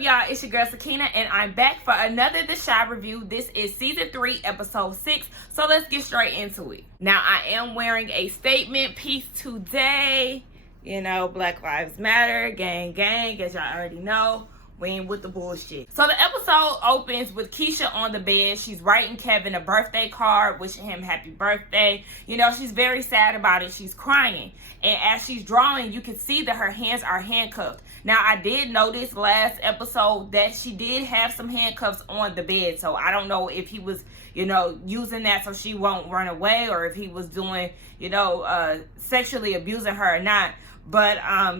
up, y'all? It's your girl Sakina, and I'm back for another The Shy review. This is season 3, episode 6. So let's get straight into it. Now, I am wearing a statement piece today. You know, Black Lives Matter, gang, gang, as y'all already know. We ain't with the bullshit. So the episode opens with Keisha on the bed. She's writing Kevin a birthday card, wishing him happy birthday. You know, she's very sad about it. She's crying. And as she's drawing, you can see that her hands are handcuffed. Now, I did notice last episode that she did have some handcuffs on the bed. So I don't know if he was, you know, using that so she won't run away, or if he was doing, you know, sexually abusing her or not. But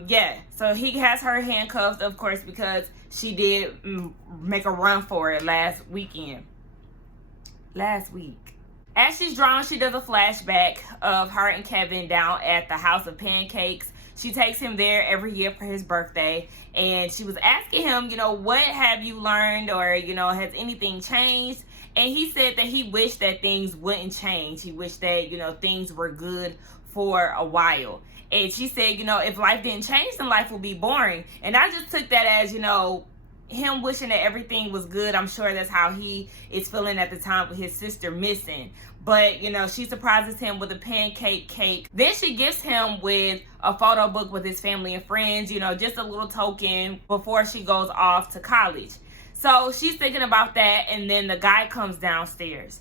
yeah, so he has her handcuffed, of course, because she did make a run for it last week. As she's drawing, she does a flashback of her and Kevin down at the House of Pancakes. She takes him there every year for his birthday, and she was asking him, you know, what have you learned, or, you know, has anything changed? And he said that he wished that things wouldn't change. He wished that, you know, things were good for a while. And she said, you know, if life didn't change, then life would be boring. And I just took that as, you know, him wishing that everything was good. I'm sure that's how he is feeling at the time with his sister missing. But, you know, she surprises him with a pancake cake. Then she gifts him with a photo book with his family and friends, you know, just a little token before she goes off to college. So she's thinking about that, and then the guy comes downstairs.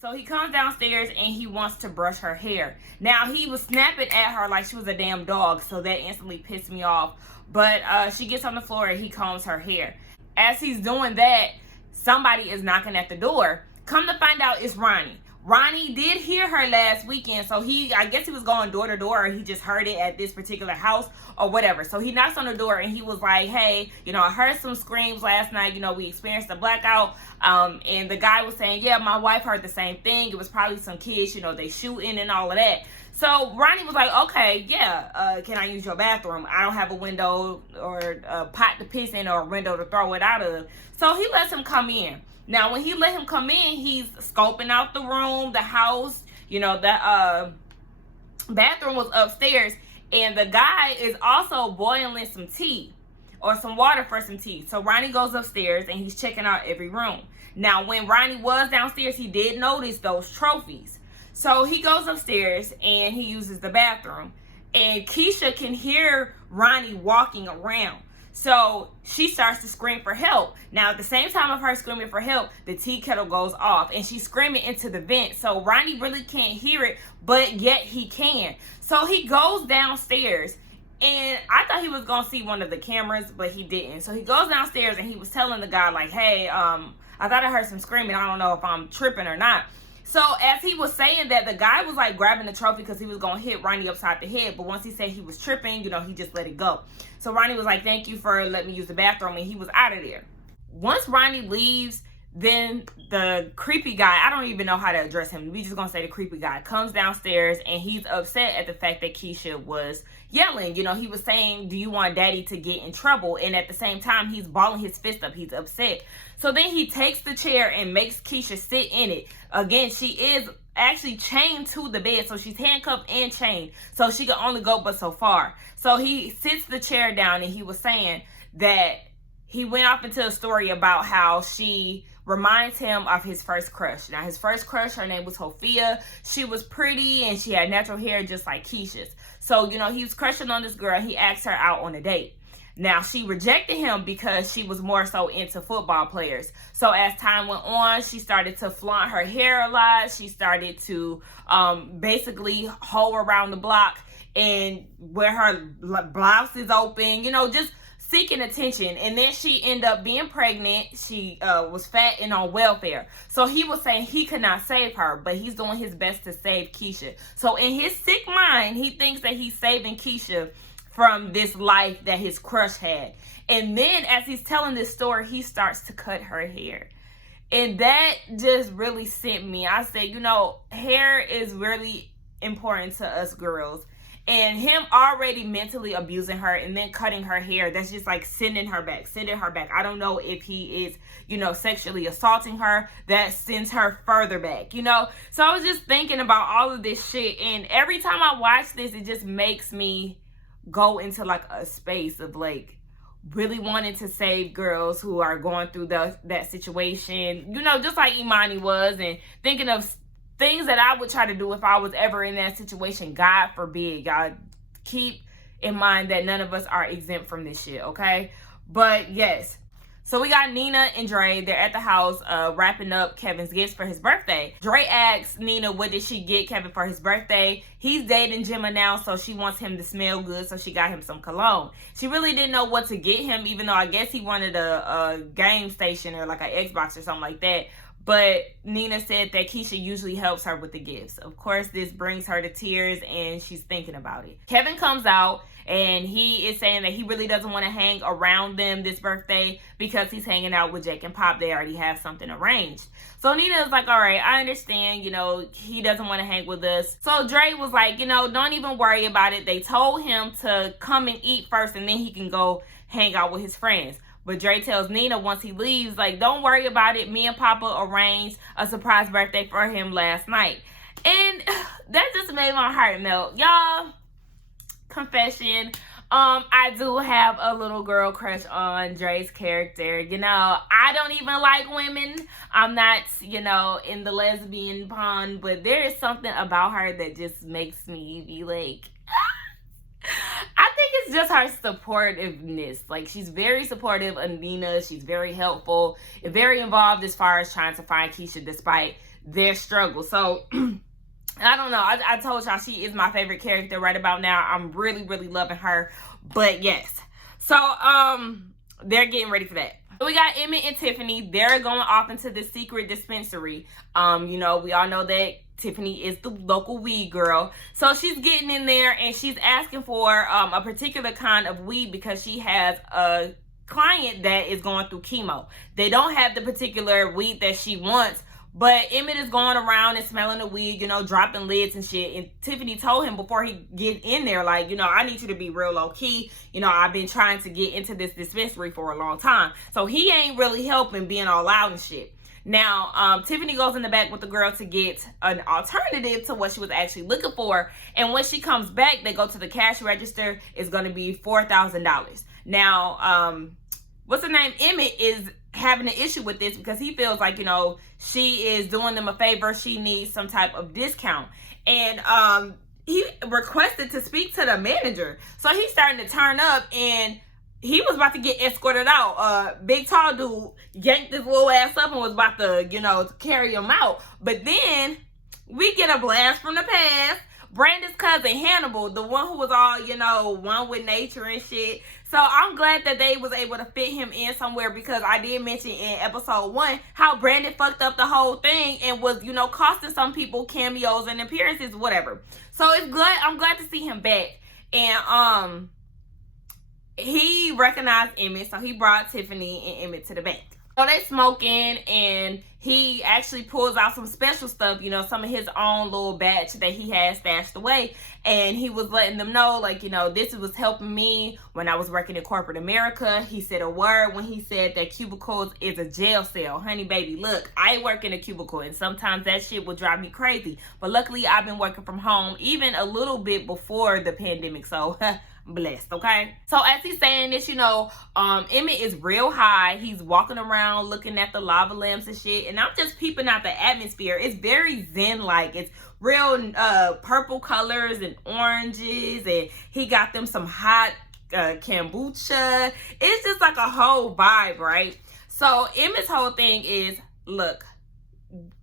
So he comes downstairs and he wants to brush her hair. Now, he was snapping at her like she was a damn dog, so that instantly pissed me off. But she gets on the floor and he combs her hair. As he's doing that, somebody is knocking at the door. Come to find out, it's Ronnie. Ronnie did hear her last weekend, so I guess he was going door to door, or he just heard it at this particular house or whatever. So he knocks on the door and he was like, hey, you know, I heard some screams last night. You know, we experienced a blackout. And the guy was saying, yeah, my wife heard the same thing. It was probably some kids, you know, they shooting and all of that. So Ronnie was like, okay, yeah, can I use your bathroom? I don't have a window or a pot to piss in or a window to throw it out of. So he lets him come in. Now, when he let him come in, he's scoping out the room, the house. You know, the bathroom was upstairs. And the guy is also boiling some tea or some water for some tea. So Ronnie goes upstairs and he's checking out every room. Now, when Ronnie was downstairs, he did notice those trophies. So he goes upstairs and he uses the bathroom. And Keisha can hear Ronnie walking around. So she starts to scream for help. Now, at the same time of her screaming for help, the tea kettle goes off and she's screaming into the vent. So Ronnie really can't hear it, but yet he can. So he goes downstairs, and I thought he was going to see one of the cameras, but he didn't. So he goes downstairs and he was telling the guy like, hey, I thought I heard some screaming. I don't know if I'm tripping or not. So as he was saying that, the guy was like grabbing the trophy because he was going to hit Ronnie upside the head. But once he said he was tripping, you know, he just let it go. So Ronnie was like, thank you for letting me use the bathroom. And he was out of there. Once Ronnie leaves, then the creepy guy, I don't even know how to address him. We just going to say the creepy guy comes downstairs and he's upset at the fact that Keisha was yelling. You know, he was saying, do you want daddy to get in trouble? And at the same time, he's balling his fist up. He's upset. So then he takes the chair and makes Keisha sit in it. Again, she is actually chained to the bed. So she's handcuffed and chained. So she can only go but so far. So he sits the chair down and he was saying that he went off into a story about how she reminds him of his first crush. Now, his first crush, her name was Sophia. She was pretty and she had natural hair just like Keisha's. So, you know, he was crushing on this girl. He asked her out on a date. Now, she rejected him because she was more so into football players. So as time went on, she started to flaunt her hair a lot. She started to basically hoe around the block and wear her blouse is open, you know, just seeking attention. And then she ended up being pregnant. She was fat and on welfare. So he was saying he could not save her, but he's doing his best to save Keisha. So in his sick mind, he thinks that he's saving Keisha from this life that his crush had. And then as he's telling this story, he starts to cut her hair. And that just really sent me. I said, you know, hair is really important to us girls. And him already mentally abusing her and then cutting her hair, that's just like sending her back. I don't know if he is, you know, sexually assaulting her. That sends her further back, you know. So I was just thinking about all of this shit. And every time I watch this, it just makes me go into like a space of like really wanting to save girls who are going through that situation, you know, just like Imani was, and thinking of things that I would try to do if I was ever in that situation. God forbid. God, keep in mind that none of us are exempt from this shit, okay? But yes, so we got Nina and Dre. They're at the house wrapping up Kevin's gifts for his birthday. Dre asks Nina what did she get Kevin for his birthday. He's dating Gemma now, so she wants him to smell good, so she got him some cologne. She really didn't know what to get him, even though I guess he wanted a game station or like an Xbox or something like that. But Nina said that Keisha usually helps her with the gifts. Of course, this brings her to tears, and she's thinking about it. Kevin comes out, and he is saying that he really doesn't want to hang around them this birthday because he's hanging out with Jake and Pop. They already have something arranged. So Nina is like, all right, I understand, you know, he doesn't want to hang with us. So Dre was like, you know, don't even worry about it. They told him to come and eat first, and then he can go hang out with his friends. But Dre tells Nina once he leaves, like, don't worry about it. Me and Papa arranged a surprise birthday for him last night. And that just made my heart melt. Y'all, confession, I do have a little girl crush on Dre's character. You know, I don't even like women. I'm not, you know, in the lesbian pond. But there is something about her that just makes me be like... I think it's just her supportiveness. Like, she's very supportive of Nina. She's very helpful and very involved as far as trying to find Keisha despite their struggle. So, I don't know. I told y'all she is my favorite character right about now. I'm really, really loving her. But yes. So, they're getting ready for that. We got Emmett and Tiffany. They're going off into the secret dispensary. You know, we all know that Tiffany is the local weed girl. So she's getting in there and she's asking for a particular kind of weed because she has a client that is going through chemo. They don't have the particular weed that she wants, but Emmett is going around and smelling the weed, you know, dropping lids and shit. And Tiffany told him before he get in there, like, you know, I need you to be real low key. You know, I've been trying to get into this dispensary for a long time. So he ain't really helping being all loud and shit. Now, Tiffany goes in the back with the girl to get an alternative to what she was actually looking for. And when she comes back, they go to the cash register. It's going to be $4,000. Now, what's her name? Emmett is having an issue with this because he feels like, you know, she is doing them a favor. She needs some type of discount. And he requested to speak to the manager. So he's starting to turn up, and he was about to get escorted out. Big tall dude yanked his little ass up and was about to, you know, to carry him out. But then we get a blast from the past. Brandon's cousin Hannibal, the one who was all, you know, one with nature and shit. So I'm glad that they was able to fit him in somewhere, because I did mention in episode 1 how Brandon fucked up the whole thing and was, you know, costing some people cameos and appearances, whatever. So it's good. I'm glad to see him back. And he recognized Emmett, so he brought Tiffany and Emmett to the bank. So they smoking, and he actually pulls out some special stuff, you know, some of his own little batch that he had stashed away. And he was letting them know, like, you know, this was helping me when I was working in corporate America. He said a word when he said that cubicles is a jail cell. Honey, baby, look, I work in a cubicle, and sometimes that shit will drive me crazy. But luckily, I've been working from home even a little bit before the pandemic, so... blessed, okay? So as he's saying this, you know, Emmett is real high. He's walking around looking at the lava lamps and shit, and I'm just peeping out the atmosphere. It's very zen-like. It's real purple colors and oranges, and he got them some hot kombucha. It's just like a whole vibe, right? So Emmett's whole thing is, look,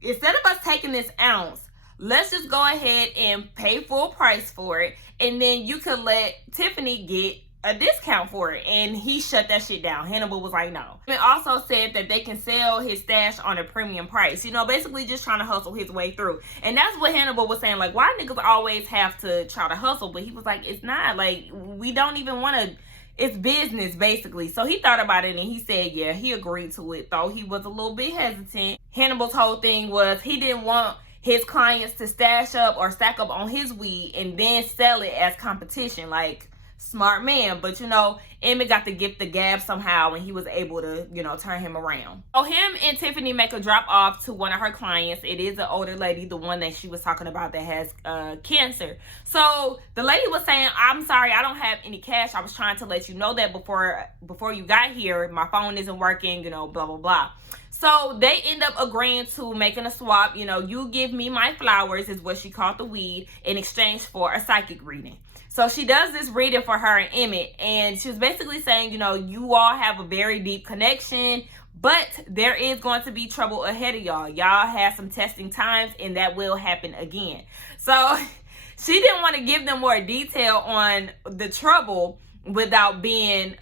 instead of us taking this ounce, let's just go ahead and pay full price for it, and then you could let Tiffany get a discount for it. And he shut that shit down. Hannibal was like, no. He also said that they can sell his stash on a premium price. You know, basically just trying to hustle his way through. And that's what Hannibal was saying. Like, why niggas always have to try to hustle? But he was like, it's not. Like, we don't even want to... It's business, basically. So he thought about it, and he said, yeah, he agreed to it, though he was a little bit hesitant. Hannibal's whole thing was he didn't want his clients to stash up or stack up on his weed and then sell it as competition. Like, Smart man. But, you know, Emmett got the gift of gab somehow, and he was able to, you know, turn him around. So him and Tiffany make a drop off to one of her clients. It is an older lady, the one that she was talking about that has cancer. So the lady was saying, I'm sorry, I don't have any cash. I was trying to let you know that before you got here. My phone isn't working, you know, blah, blah, blah. So they end up agreeing to making a swap. You know, you give me my flowers, is what she called the weed, in exchange for a psychic reading. So she does this reading for her and Emmett, and she was basically saying, you know, you all have a very deep connection, but there is going to be trouble ahead of y'all. Y'all have some testing times, and that will happen again. So she didn't want to give them more detail on the trouble without being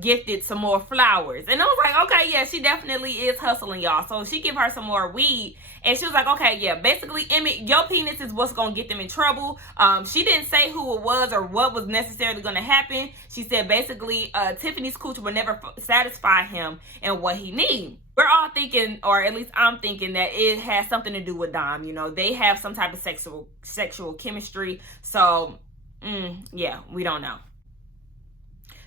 gifted some more flowers. And I was like, okay, yeah, she definitely is hustling, y'all. So she give her some more weed, and she was like, okay, yeah, basically, Emmett, your penis is what's gonna get them in trouble. She didn't say who it was or what was necessarily gonna happen. She said basically Tiffany's coochie will never satisfy him and what he needs. We're all thinking, or at least I'm thinking, that it has something to do with Dom. You know, they have some type of sexual chemistry. So yeah, we don't know.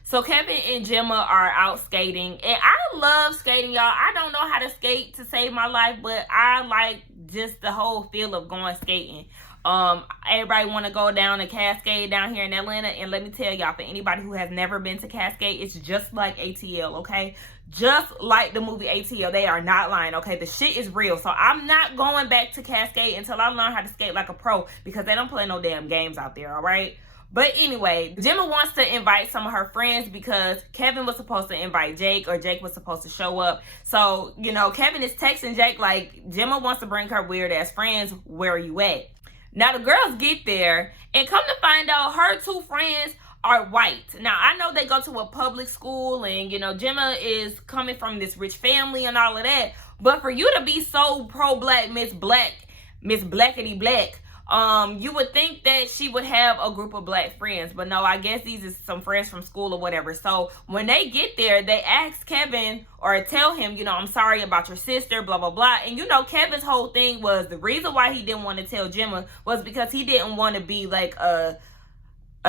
So Kevin and Gemma are out skating, and I love skating, y'all. I don't know how to skate to save my life, but I like just the whole feel of going skating. Everybody want to go down to Cascade down here in Atlanta, and let me tell y'all, for anybody who has never been to Cascade, it's just like ATL, okay? Just like the movie ATL. They are not lying, okay? The shit is real. So I'm not going back to Cascade until I learn how to skate like a pro, because they don't play no damn games out there, all right? But anyway, Gemma wants to invite some of her friends because Kevin was supposed to invite Jake, or Jake was supposed to show up. So, you know, Kevin is texting Jake like, Gemma wants to bring her weird ass friends. Where are you at? Now the girls get there, and come to find out, her two friends are white. Now I know they go to a public school, and you know, Gemma is coming from this rich family and all of that. But for you to be so pro-black, Miss Blackity Black, you would think that she would have a group of black friends, but no, I guess these are some friends from school or whatever. So when they get there, they ask Kevin, or tell him, you know, I'm sorry about your sister, blah, blah, blah. And you know, Kevin's whole thing was, the reason why he didn't want to tell Gemma was because he didn't want to be like a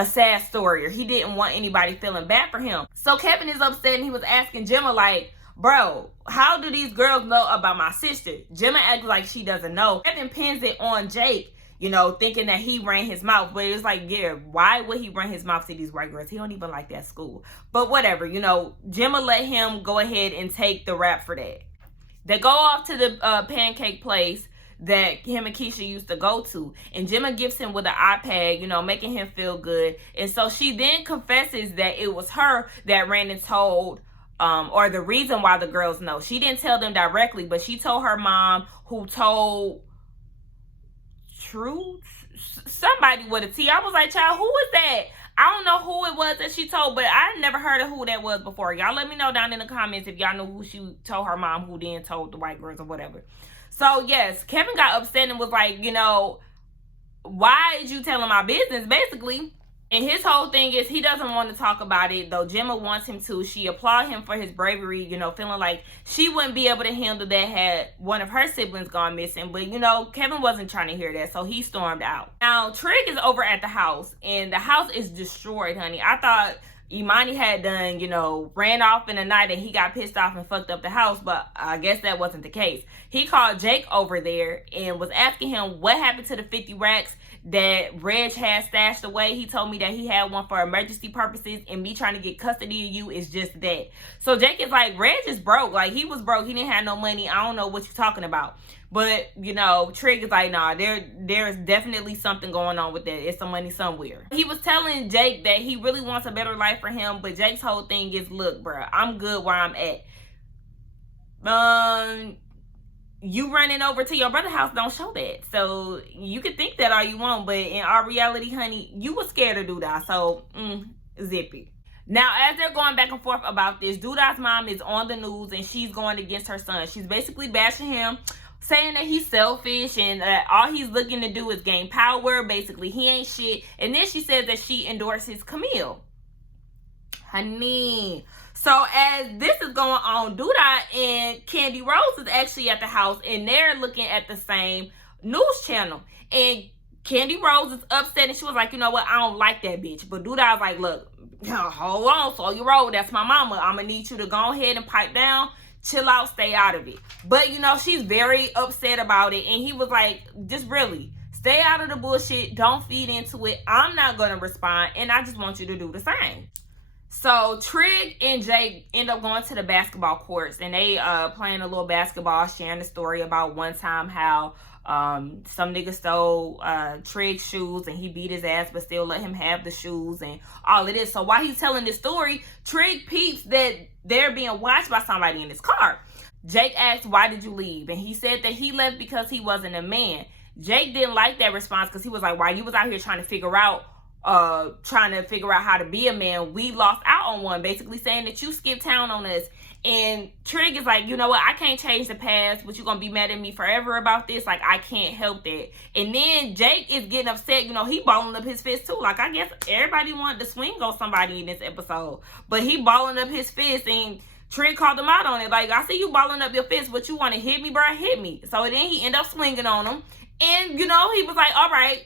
sad story, or he didn't want anybody feeling bad for him. So Kevin is upset, and he was asking Gemma like, bro, how do these girls know about my sister? Gemma acts like she doesn't know. Kevin pins it on Jake, you know, thinking that he ran his mouth. But it was like, yeah, why would he run his mouth to these white girls? He don't even like that school. But whatever, you know, Gemma let him go ahead and take the rap for that. They go off to the pancake place that him and Keisha used to go to. And Gemma gifts him with an iPad, you know, making him feel good. And so she then confesses that it was her that ran and told, or the reason why the girls know. She didn't tell them directly, but she told her mom, who told somebody with a T. I was like, child, who is that? I don't know who it was that she told, but I never heard of who that was before. Y'all let me know down in the comments if y'all know who she told her mom, who then told the white girls or whatever. So yes, Kevin got upset and was like, you know, why did you tell him my business, basically? And his whole thing is he doesn't want to talk about it, though Gemma wants him to. She applauded him for his bravery, you know, feeling like she wouldn't be able to handle that had one of her siblings gone missing. But, you know, Kevin wasn't trying to hear that, so he stormed out. Now, Trig is over at the house, and the house is destroyed, honey. I thought Imani had done, you know, ran off in the night and he got pissed off and fucked up the house, but I guess that wasn't the case. He called Jake over there and was asking him what happened to the 50 racks that Reg had stashed away. He told me that he had one for emergency purposes, and me trying to get custody of you is just that. So Jake is like, Reg is broke. Like, he was broke. He didn't have no money. I don't know what you're talking about. But, you know, Trig is like, nah, there's definitely something going on with that. It's some money somewhere. He was telling Jake that he really wants a better life for him, but Jake's whole thing is, look, bro, I'm good where I'm at. You running over to your brother's house don't show that. So you can think that all you want, but in our reality, honey, you was scared of Douda. So zippy. Now, as they're going back and forth about this, Douda's mom is on the news and she's going against her son. She's basically bashing him, saying that he's selfish and that all he's looking to do is gain power. Basically, he ain't shit. And then she says that she endorses Camille. Honey. So as this is going on, Douda and Candy Rose is actually at the house, and they're looking at the same news channel. And Candy Rose is upset, and she was like, you know what, I don't like that bitch. But Douda was like, look, hold on, slow your roll. That's my mama. I'm gonna need you to go ahead and pipe down, chill out, stay out of it. But you know, she's very upset about it, and he was like, just really stay out of the bullshit, don't feed into it. I'm not gonna respond, and I just want you to do the same. So Trig and Jake end up going to the basketball courts, and they playing a little basketball, sharing the story about one time how some nigga stole Trig's shoes, and he beat his ass but still let him have the shoes and all of this. So while he's telling this story, Trig peeps that they're being watched by somebody in his car. Jake asks, why did you leave? And he said that he left because he wasn't a man. Jake didn't like that response, because he was like, while you was out here trying to figure out how to be a man, we lost out on one, basically saying that you skipped town on us. And Trig is like, you know what, I can't change the past, but you're gonna be mad at me forever about this. Like, I can't help that. And then Jake is getting upset, you know, he balling up his fist too. Like, I guess everybody wanted to swing on somebody in this episode, but he balling up his fist, and Trig called him out on it. Like, I see you balling up your fist, but you want to hit me, bro, hit me. So then he ended up swinging on him. And, you know, he was like, all right,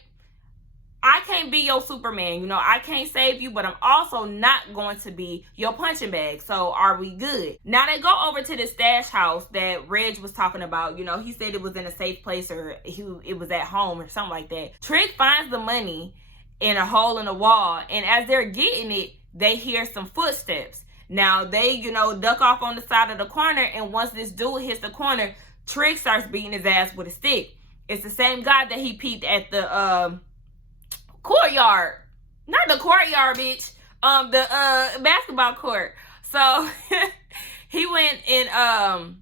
I can't be your Superman. You know, I can't save you, but I'm also not going to be your punching bag. So are we good? Now they go over to the stash house that Reg was talking about. You know, he said it was in a safe place, or it was at home or something like that. Trig finds the money in a hole in the wall, and as they're getting it, they hear some footsteps. Now they, you know, duck off on the side of the corner, and once this dude hits the corner, Trig starts beating his ass with a stick. It's the same guy that he peeped at the courtyard. Not the courtyard, bitch. The basketball court. So he went, and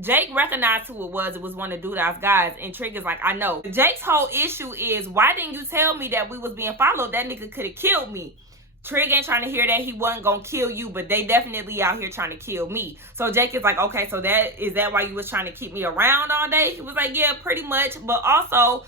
Jake recognized who it was. It was one of Douda's guys, and Trig is like, I know. Jake's whole issue is, why didn't you tell me that we was being followed? That nigga could have killed me. Trig ain't trying to hear that. He wasn't gonna kill you, but they definitely out here trying to kill me. So Jake is like, okay, so is that why you was trying to keep me around all day? He was like, yeah, pretty much. But also,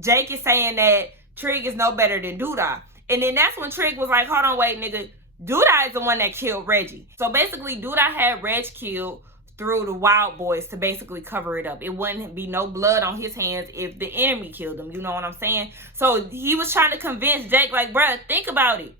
Jake is saying that Trig is no better than Douda. And then that's when Trig was like, hold on, wait, nigga. Douda is the one that killed Reggie. So basically, Douda had Reg killed through the Wild Boys to basically cover it up. It wouldn't be no blood on his hands if the enemy killed him. You know what I'm saying? So he was trying to convince Jake, like, bruh, think about it.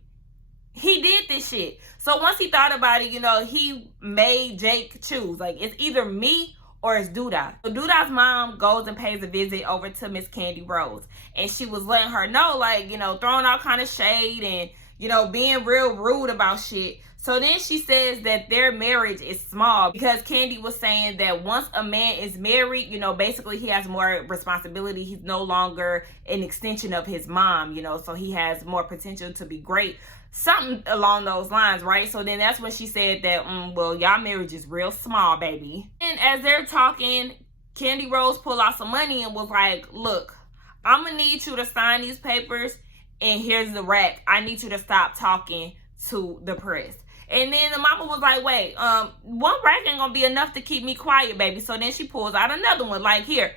He did this shit. So once he thought about it, you know, he made Jake choose. Like, it's either me or it's Douda. So Douda's mom goes and pays a visit over to Miss Candy Rose. And she was letting her know, like, you know, throwing all kind of shade and, you know, being real rude about shit. So then she says that their marriage is small, because Candy was saying that once a man is married, you know, basically he has more responsibility. He's no longer an extension of his mom, you know, so he has more potential to be great. Something along those lines, right? So then that's when she said that, well, y'all marriage is real small, baby. And as they're talking, Candy Rose pulled out some money and was like, look, I'm going to need you to sign these papers, and here's the rack. I need you to stop talking to the press. And then the mama was like, wait, one rack ain't gonna be enough to keep me quiet, baby. So then she pulls out another one, like, here,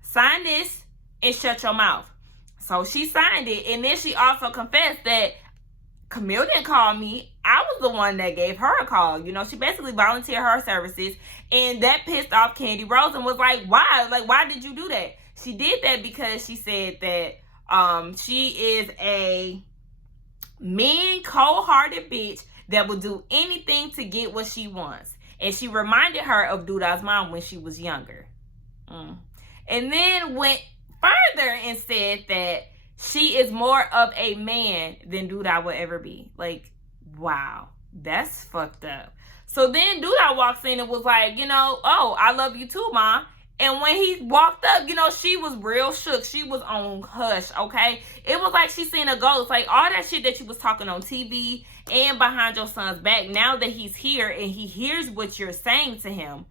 sign this and shut your mouth. So she signed it, and then she also confessed that Camille didn't call me. I was the one that gave her a call. You know, she basically volunteered her services, and that pissed off Candy Rose and was like, why? Like, why did you do that? She did that because she said that she is a mean, cold-hearted bitch that will do anything to get what she wants. And she reminded her of Douda's mom when she was younger. And then went further and said that she is more of a man than Douda will ever be. Like, wow, that's fucked up. So then Douda walks in and was like, you know, oh, I love you too, Mom. And when he walked up, you know, she was real shook. She was on hush, okay? It was like she seen a ghost. Like, all that shit that you was talking on TV and behind your son's back, now that he's here and he hears what you're saying to him,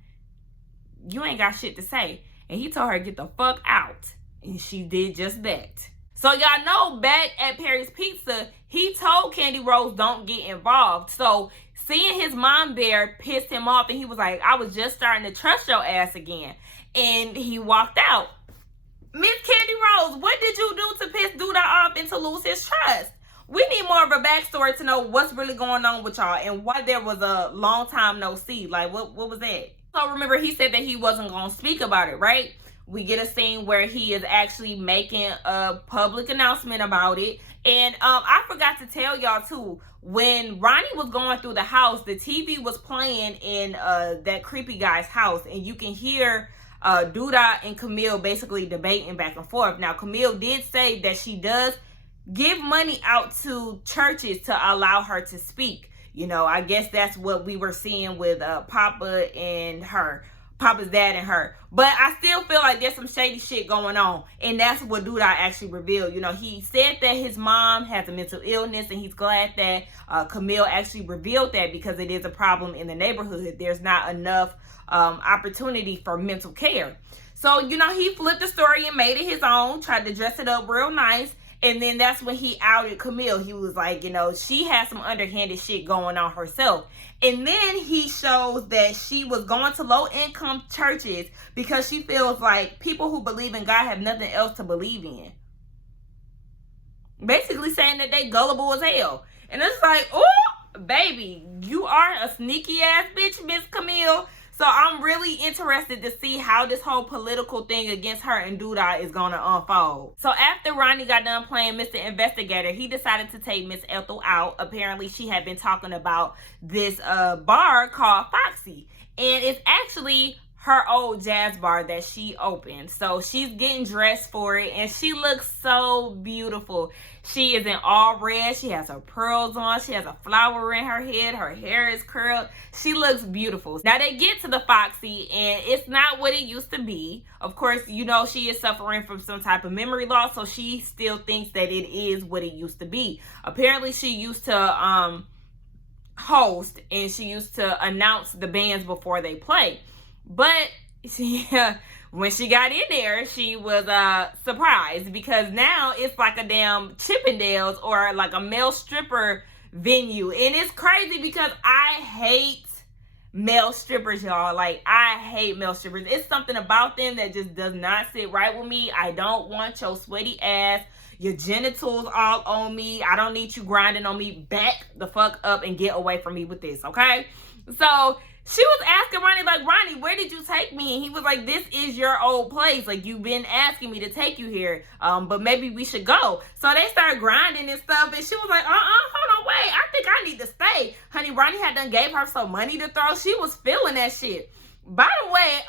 you ain't got shit to say. And he told her, get the fuck out. And she did just that. So y'all know, back at Perry's Pizza, he told Candy Rose don't get involved. So seeing his mom there pissed him off, and he was like, I was just starting to trust your ass again. And he walked out. Miss Candy Rose, what did you do to piss Douda off and to lose his trust? We need more of a backstory to know what's really going on with y'all and why there was a long time no see. Like, what was that? So remember, he said that he wasn't going to speak about it, right? We get a scene where he is actually making a public announcement about it. And I forgot to tell y'all too, when Ronnie was going through the house, the TV was playing in that creepy guy's house, and you can hear Douda and Camille basically debating back and forth. Now, Camille did say that she does give money out to churches to allow her to speak. You know, I guess that's what we were seeing with Papa and her. Papa's dad and her. But I still feel like there's some shady shit going on. And that's what Douda actually revealed. You know, he said that his mom has a mental illness, and he's glad that Camille actually revealed that, because it is a problem in the neighborhood. There's not enough opportunity for mental care. So, you know, he flipped the story and made it his own, tried to dress it up real nice. And then that's when he outed Camille. He was like, you know, she has some underhanded shit going on herself. And then he shows that she was going to low-income churches because she feels like people who believe in God have nothing else to believe in. Basically saying that they gullible as hell. And it's like, oh, baby, you are a sneaky-ass bitch, Miss Camille. So I'm really interested to see how this whole political thing against her and Douda is going to unfold. So after Ronnie got done playing Mr. Investigator, he decided to take Miss Ethel out. Apparently, she had been talking about this bar called Foxy. And it's actually her old jazz bar that she opened. So she's getting dressed for it, and she looks so beautiful. She is in all red. She has her pearls on. She has a flower in her head. Her hair is curled. She looks beautiful. Now they get to the Foxy, and it's not what it used to be. Of course, you know, she is suffering from some type of memory loss, so she still thinks that it is what it used to be. Apparently, she used to host, and she used to announce the bands before they play. But when she got in there, she was surprised, because now it's like a damn Chippendales or like a male stripper venue. And it's crazy because I hate male strippers, y'all. Like, I hate male strippers. It's something about them that just does not sit right with me. I don't want your sweaty ass, your genitals all on me. I don't need you grinding on me. Back the fuck up and get away from me with this, okay? So she was asking Ronnie, like, Ronnie, where did you take me? And he was like, this is your old place. Like, you've been asking me to take you here, but maybe we should go. So they started grinding and stuff, and she was like, hold on, wait. I think I need to stay. Honey, Ronnie had done gave her some money to throw. She was feeling that shit. By the way,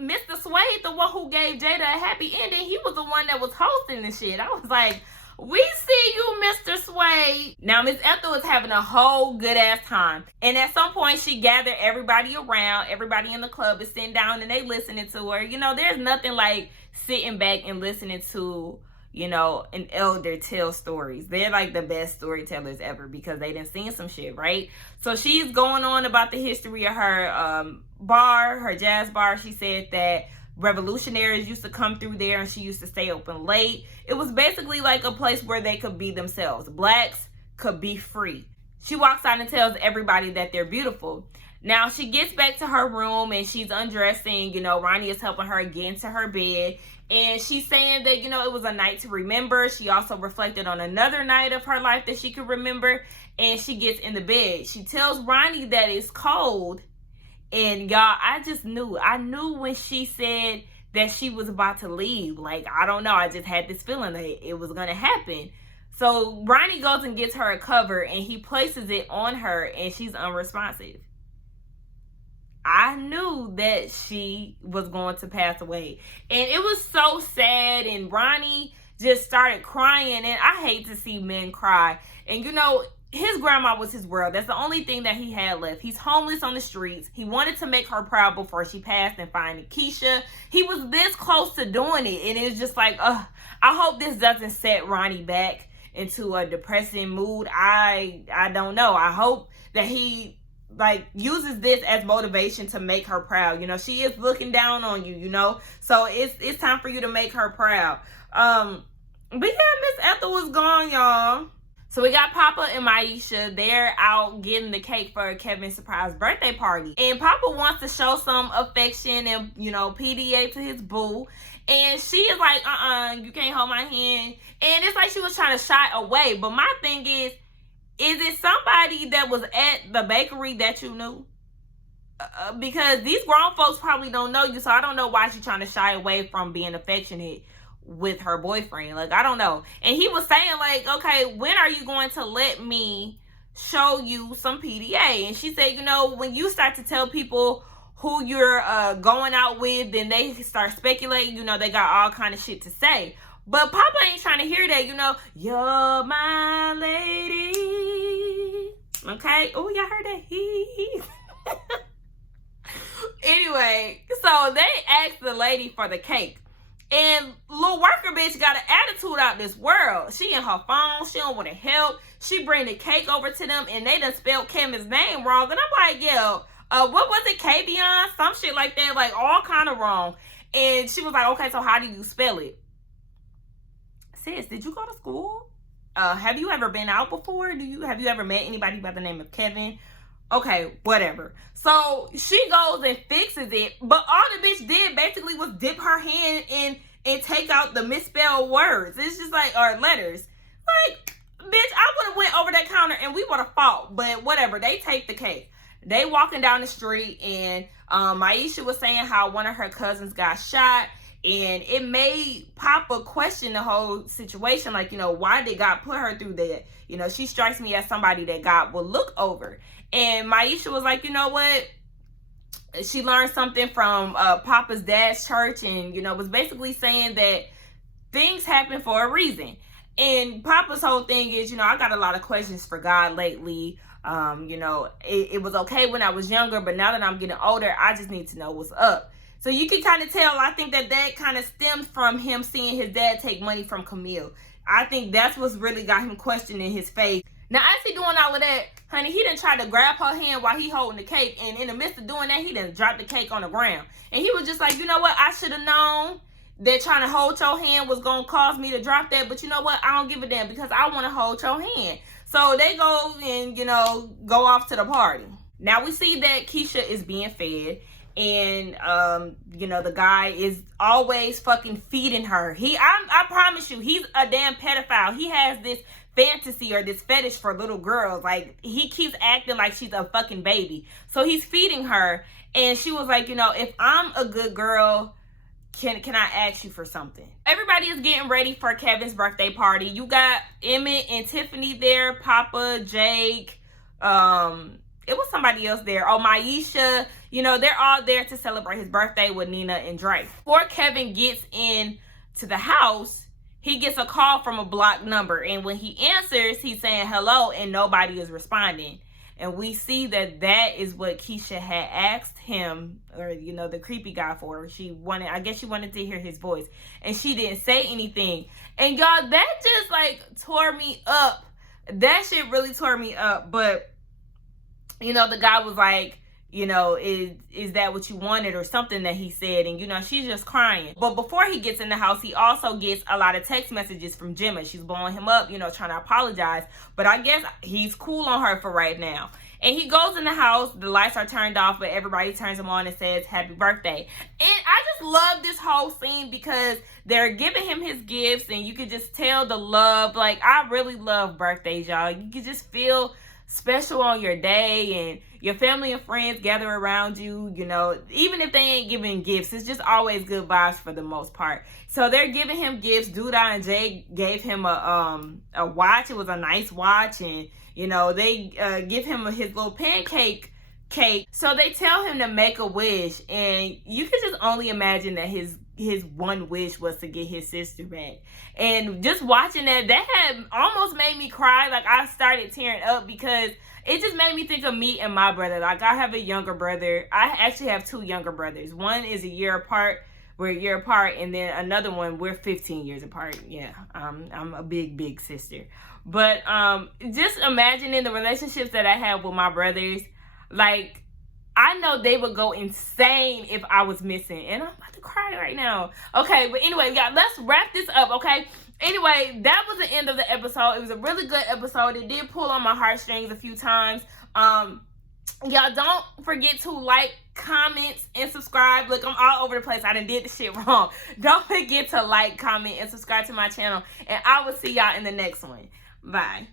Mr. Waithe, the one who gave Jada a happy ending, he was the one that was hosting the shit. I was like, we see you, Mr. Sway. Now, Miss Ethel is having a whole good-ass time. And at some point, she gathered everybody around. Everybody in the club is sitting down and they listening to her. You know, there's nothing like sitting back and listening to, you know, an elder tell stories. They're like the best storytellers ever because they done seen some shit, right? So she's going on about the history of her bar, her jazz bar. She said that revolutionaries used to come through there and she used to stay open late. It was basically like a place where they could be themselves. Blacks could be free. She walks out and tells everybody that they're beautiful. Now she gets back to her room and she's undressing. You know, Ronnie is helping her get into her bed. And she's saying that, you know, it was a night to remember. She also reflected on another night of her life that she could remember. And she gets in the bed. She tells Ronnie that it's cold. And y'all, I knew when she said that she was about to leave. Like, I don't know. I just had this feeling that it was going to happen. So Ronnie goes and gets her a cover and he places it on her and she's unresponsive. I knew that she was going to pass away. And it was so sad. And Ronnie just started crying. And I hate to see men cry. And you know, his grandma was his world. That's the only thing that he had left. He's homeless on the streets. He wanted to make her proud before she passed and find Keisha. He was this close to doing it. And it's just like, I hope this doesn't set Ronnie back into a depressing mood. I don't know. I hope that he like uses this as motivation to make her proud. You know, she is looking down on you, you know. So it's time for you to make her proud. But yeah, Miss Ethel was gone, y'all. So we got Papa and Maisha. They're out getting the cake for Kevin's surprise birthday party. And Papa wants to show some affection and, you know, PDA to his boo. And she is like, you can't hold my hand. And it's like she was trying to shy away. But my thing is it somebody that was at the bakery that you knew? because these grown folks probably don't know you, so I don't know why she's trying to shy away from being affectionate with her boyfriend. Like, I don't know. And he was saying, like, okay, when are you going to let me show you some PDA? And she said, you know, when you start to tell people who you're going out with, then they start speculating, you know, they got all kind of shit to say. But Papa ain't trying to hear that, you know. You're my lady. Okay? Oh, y'all heard that? Anyway, so they asked the lady for the cake. And little worker bitch got an attitude out this world. She in her phone. She don't want to help. She bring the cake over to them, and they done spelled Kevin's name wrong. And I'm like, yo, what was it? Kavion? Some shit like that. Like, all kind of wrong. And she was like, okay, so how do you spell it? Sis, did you go to school? Have you ever been out before? Have you ever met anybody by the name of Kevin? Okay, whatever. So she goes and fixes it, but all the bitch did basically was dip her hand in and take out the misspelled words. It's just like, or letters. Like, bitch, I would have went over that counter and we would have fought, but whatever. They take the cake. They walking down the street, and Maisha was saying how one of her cousins got shot, and it made Papa question the whole situation. Like, you know, why did God put her through that? You know, she strikes me as somebody that God will look over. And Maisha was like, you know what? She learned something from Papa's dad's church, and, you know, was basically saying that things happen for a reason. And Papa's whole thing is, you know, I got a lot of questions for God lately. You know, it was okay when I was younger, but now that I'm getting older, I just need to know what's up. So you can kind of tell, I think that kind of stemmed from him seeing his dad take money from Camille. I think that's what's really got him questioning his faith. Now, as he doing all of that, honey, he done tried to grab her hand while he holding the cake. And in the midst of doing that, he done dropped the cake on the ground. And he was just like, you know what? I should have known that trying to hold your hand was going to cause me to drop that. But you know what? I don't give a damn because I want to hold your hand. So they go and, you know, go off to the party. Now we see that Keisha is being fed. And, you know, the guy is always fucking feeding her. I promise you, he's a damn pedophile. He has this fantasy or this fetish for little girls. Like, he keeps acting like she's a fucking baby. So he's feeding her. And she was like, you know, if I'm a good girl, can I ask you for something? Everybody is getting ready for Kevin's birthday party. You got Emmett and Tiffany there, Papa, Jake, it was somebody else there. Oh, Maisha. You know, they're all there to celebrate his birthday with Nina and Drake. Before Kevin gets in to the house, he gets a call from a blocked number. And when he answers, he's saying hello and nobody is responding. And we see that is what Keisha had asked him, or, you know, the creepy guy for. I guess she wanted to hear his voice. And she didn't say anything. And y'all, that just like tore me up. That shit really tore me up. But, you know, the guy was like, you know, is that what you wanted, or something that he said. And, you know, she's just crying. But before he gets in the house, he also gets a lot of text messages from Gemma. She's blowing him up, you know, trying to apologize. But I guess he's cool on her for right now. And he goes in the house, the lights are turned off, but everybody turns them on and says happy birthday. And I just love this whole scene because they're giving him his gifts, and you could just tell the love. Like, I really love birthdays, y'all. You can just feel special on your day, and your family and friends gather around you, you know, even if they ain't giving gifts, it's just always good vibes for the most part. So they're giving him gifts. Douda and Jay gave him a watch. It was a nice watch, and, you know, they give him his little pancake cake. So they tell him to make a wish, and you can just only imagine that his one wish was to get his sister back. And just watching that had almost made me cry. Like, I started tearing up because it just made me think of me and my brother. Like, I have a younger brother. I actually have two younger brothers. One is a year apart. We're a year apart. And then another one, we're 15 years apart. Yeah, I'm a big sister. But just imagining the relationships that I have with my brothers. Like, I know they would go insane if I was missing. And I'm about to cry right now. Okay, but anyway, y'all, let's wrap this up, okay? Anyway, that was the end of the episode. It was a really good episode. It did pull on my heartstrings a few times. Y'all, don't forget to like, comment, and subscribe. Look, I'm all over the place. I done did the shit wrong. Don't forget to like, comment, and subscribe to my channel. And I will see y'all in the next one. Bye.